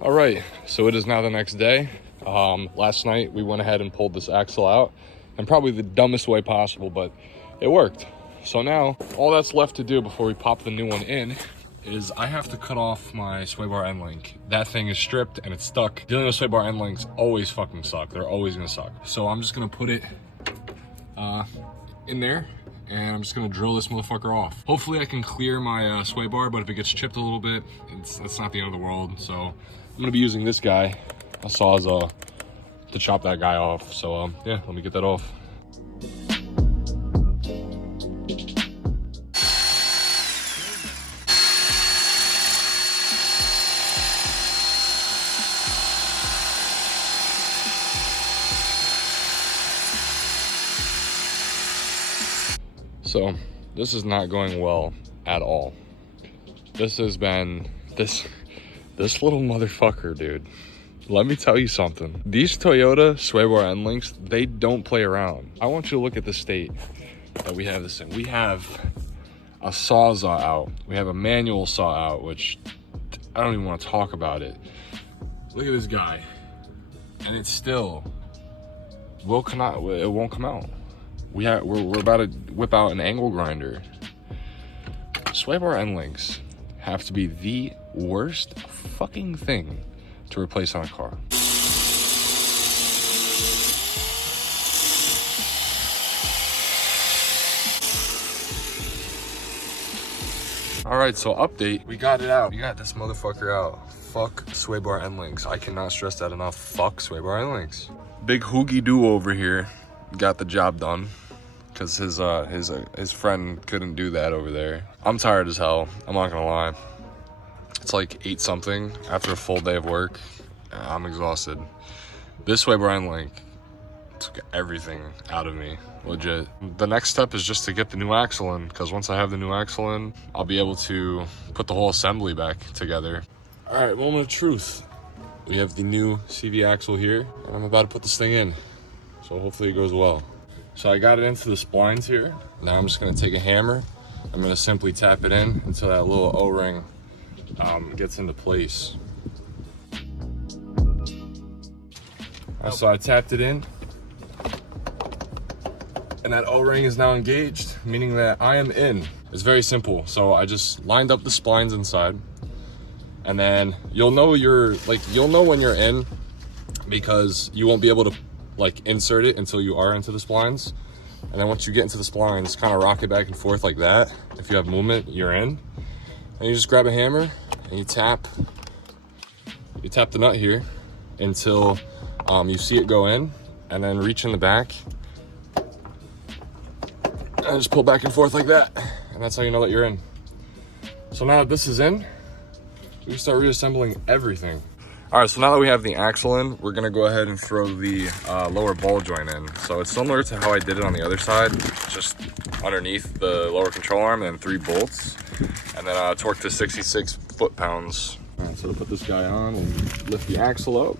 All right, so it is now the next day. Last night we went ahead and pulled this axle out in probably the dumbest way possible, but it worked. So now all that's left to do before we pop the new one in is I have to cut off my sway bar end link. That thing is stripped and it's stuck. Dealing with sway bar end links always fucking suck. They're always gonna suck. So I'm just gonna put it in there and I'm just gonna drill this motherfucker off. Hopefully I can clear my sway bar, but if it gets chipped a little bit, it's not the end of the world. So I'm gonna be using this guy, a Sawzall, to chop that guy off. So yeah, let me get that off. So this is not going well at all. This has been this little motherfucker, dude. Let me tell you something. These Toyota sway bar end links, they don't play around. I want you to look at the state that we have this in. We have a Sawzall out. We have a manual saw out, which I don't even want to talk about it. Look at this guy. And it still will come out. It won't come out. We're about to whip out an angle grinder. Sway bar end links have to be the worst fucking thing to replace on a car. All right, so update. We got it out. We got this motherfucker out. Fuck sway bar end links. I cannot stress that enough. Fuck sway bar end links. Big Hoogie Doo over here got the job done because his friend couldn't do that over there. I'm tired as hell. I'm not gonna lie. It's like 8 something after a full day of work. I'm exhausted. This sway bar end link took everything out of me, legit. The next step is just to get the new axle in, because once I have the new axle in, I'll be able to put the whole assembly back together. All right, moment of truth. We have the new CV axle here, and I'm about to put this thing in. So hopefully it goes well. So I got it into the splines here. Now I'm just gonna take a hammer. I'm gonna simply tap it in until that little O-ring gets into place. So I tapped it in, and that O-ring is now engaged, meaning that I am in. It's very simple. So I just lined up the splines inside, and then you'll know when you're in, because you won't be able to insert it until you are into the splines. And then once you get into the splines, kind of rock it back and forth like that. If you have movement, you're in. And you just grab a hammer and you tap the nut here until you see it go in, and then reach in the back and just pull back and forth like that. And that's how you know that you're in. So now that this is in, we can start reassembling everything. All right, so now that we have the axle in, we're gonna go ahead and throw the lower ball joint in. So it's similar to how I did it on the other side, just underneath the lower control arm, and 3 bolts, and then torque to 66 foot-pounds. All right, so to put this guy on and lift the axle up,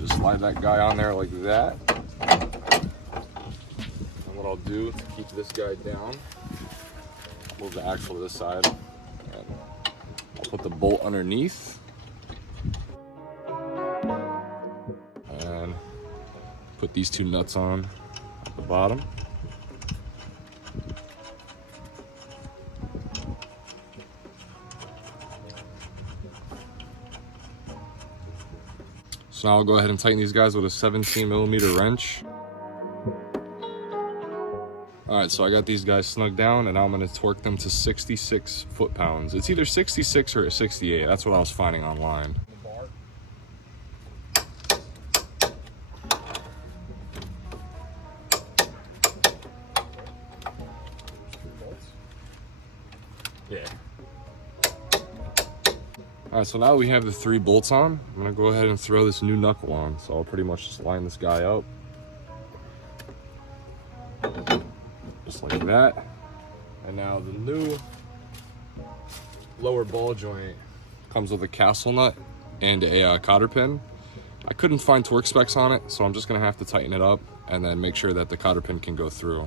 just slide that guy on there like that. And what I'll do to keep this guy down, move the axle to this side, and I'll put the bolt underneath. And put these 2 nuts on at the bottom. So now I'll go ahead and tighten these guys with a 17mm wrench. All right, so I got these guys snugged down, and now I'm gonna torque them to 66 foot-pounds. It's either 66 or 68. That's what I was finding online. Yeah. All right, so now we have the 3 bolts on. I'm gonna go ahead and throw this new knuckle on. So I'll pretty much just line this guy up. Just like that. And now the new lower ball joint comes with a castle nut and a cotter pin. I couldn't find torque specs on it, so I'm just gonna have to tighten it up and then make sure that the cotter pin can go through.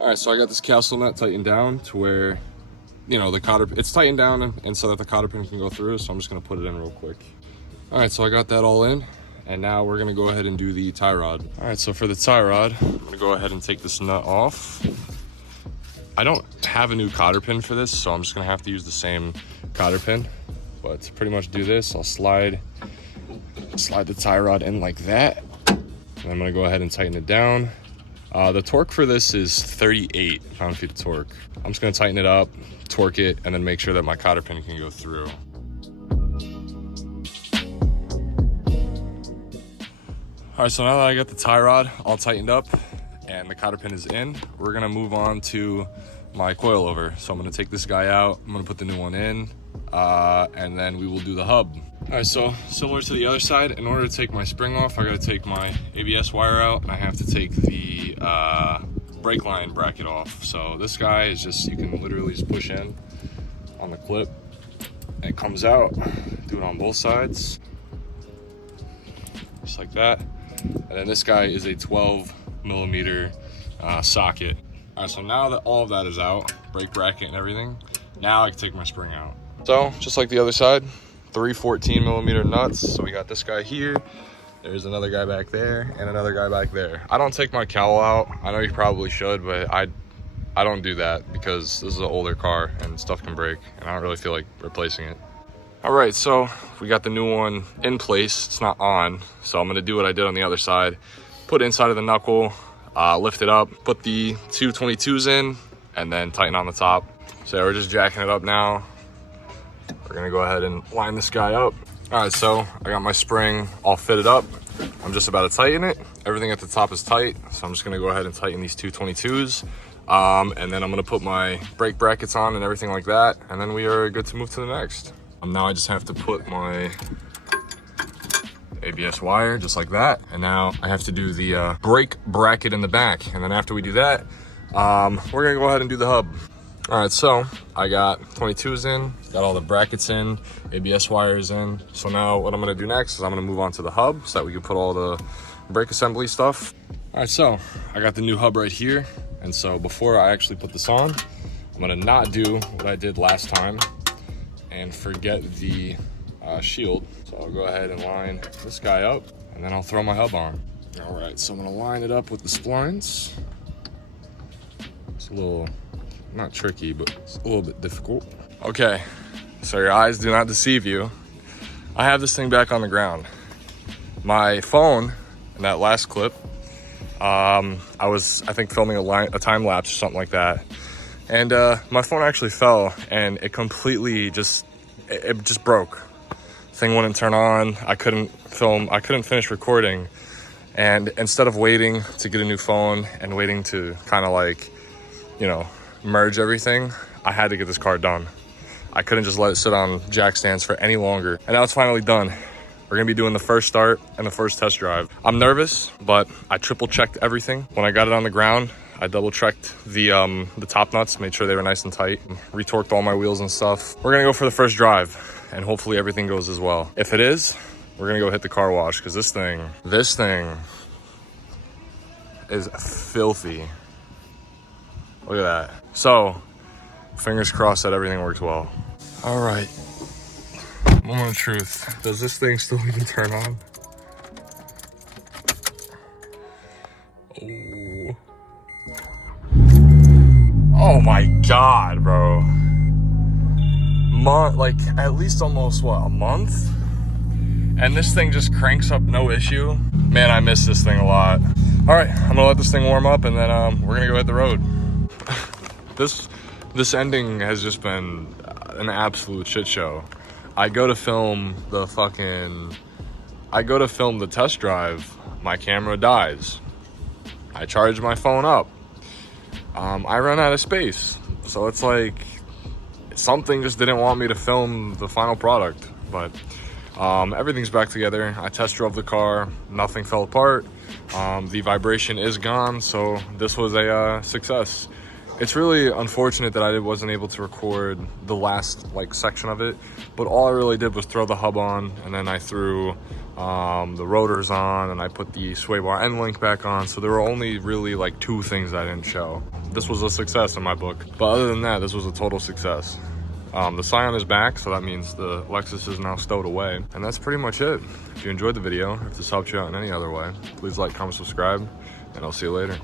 All right, so I got this castle nut tightened down to where, you know, the cotter, it's tightened down and so that the cotter pin can go through. So I'm just gonna put it in real quick. All right, so I got that all in, and now we're gonna go ahead and do the tie rod. All right, so for the tie rod, I'm gonna go ahead and take this nut off. I don't have a new cotter pin for this, so I'm just gonna have to use the same cotter pin. But to pretty much do this, I'll slide the tie rod in like that. And I'm gonna go ahead and tighten it down. The torque for this is 38 pound-feet of torque. I'm just gonna tighten it up, torque it, and then make sure that my cotter pin can go through. All right, so now that I got the tie rod all tightened up and the cotter pin is in, we're gonna move on to my coilover. So I'm gonna take this guy out, I'm gonna put the new one in, and then we will do the hub. All right, so similar to the other side, in order to take my spring off, I gotta take my ABS wire out, and I have to take the brake line bracket off. So this guy is just, you can literally just push in on the clip, and it comes out. Do it on both sides, just like that. And then this guy is a 12mm socket. All right, so now that all of that is out, brake bracket and everything, now I can take my spring out. So just like the other side, 3 14mm nuts. So we got this guy here, there's another guy back there, and another guy back there. I don't take my cowl out. I know you probably should, but I don't do that because this is an older car and stuff can break, and I don't really feel like replacing it. All right, so we got the new one in place. It's not on, so I'm gonna do what I did on the other side. Put it inside of the knuckle, lift it up, put the 222s in, and then tighten on the top. So we're just jacking it up now. We're gonna go ahead and line this guy up. All right, so I got my spring all fitted up. I'm just about to tighten it. Everything at the top is tight, so I'm just gonna go ahead and tighten these 222s. And then I'm gonna put my brake brackets on and everything like that, and then we are good to move to the next. Now I just have to put my ABS wire just like that, and now I have to do the brake bracket in the back, and then after we do that, we're gonna go ahead and do the hub. All right, so I got 22s in, got all the brackets in, ABS wires in. So now what I'm gonna do next is I'm gonna move on to the hub so that we can put all the brake assembly stuff. All right, so I got the new hub right here, and so before I actually put this on, I'm gonna not do what I did last time and forget the shield. So I'll go ahead and line this guy up, and then I'll throw my hub on. All right, so I'm gonna line it up with the splines. It's a little, not tricky, but it's a little bit difficult. Okay, so your eyes do not deceive you. I have this thing back on the ground. My phone, in that last clip, I think filming a time lapse or something like that. And my phone actually fell, and it completely just broke. Thing wouldn't turn on. I couldn't film, I couldn't finish recording. And instead of waiting to get a new phone and waiting to kind of like, you know, merge everything, I had to get this car done. I couldn't just let it sit on jack stands for any longer. And now it's finally done. We're gonna be doing the first start and the first test drive. I'm nervous, but I triple checked everything. When I got it on the ground, I double checked the top nuts, made sure they were nice and tight, retorqued all my wheels and stuff. We're gonna go for the first drive, and hopefully everything goes as well. If it is, we're gonna go hit the car wash, because this thing is filthy. Look at that. So, fingers crossed that everything works well. All right, moment of truth. Does this thing still even turn on? Oh. Oh my God, bro. Like at least almost what, a month? And this thing just cranks up no issue. Man, I miss this thing a lot. All right, I'm gonna let this thing warm up, and then we're gonna go hit the road. This ending has just been an absolute shit show. I go to film the test drive, my camera dies. I charge my phone up. I run out of space. So it's like something just didn't want me to film the final product, but everything's back together. I test drove the car, nothing fell apart. The vibration is gone, so this was a success. It's really unfortunate that I wasn't able to record the last section of it, but all I really did was throw the hub on, and then I threw the rotors on, and I put the sway bar end link back on. So there were only really 2 things I didn't show. This was a success in my book, but other than that, this was a total success. The Scion is back, so that means the Lexus is now stowed away. And that's pretty much it. If you enjoyed the video, if this helped you out in any other way, please like, comment, subscribe, and I'll see you later.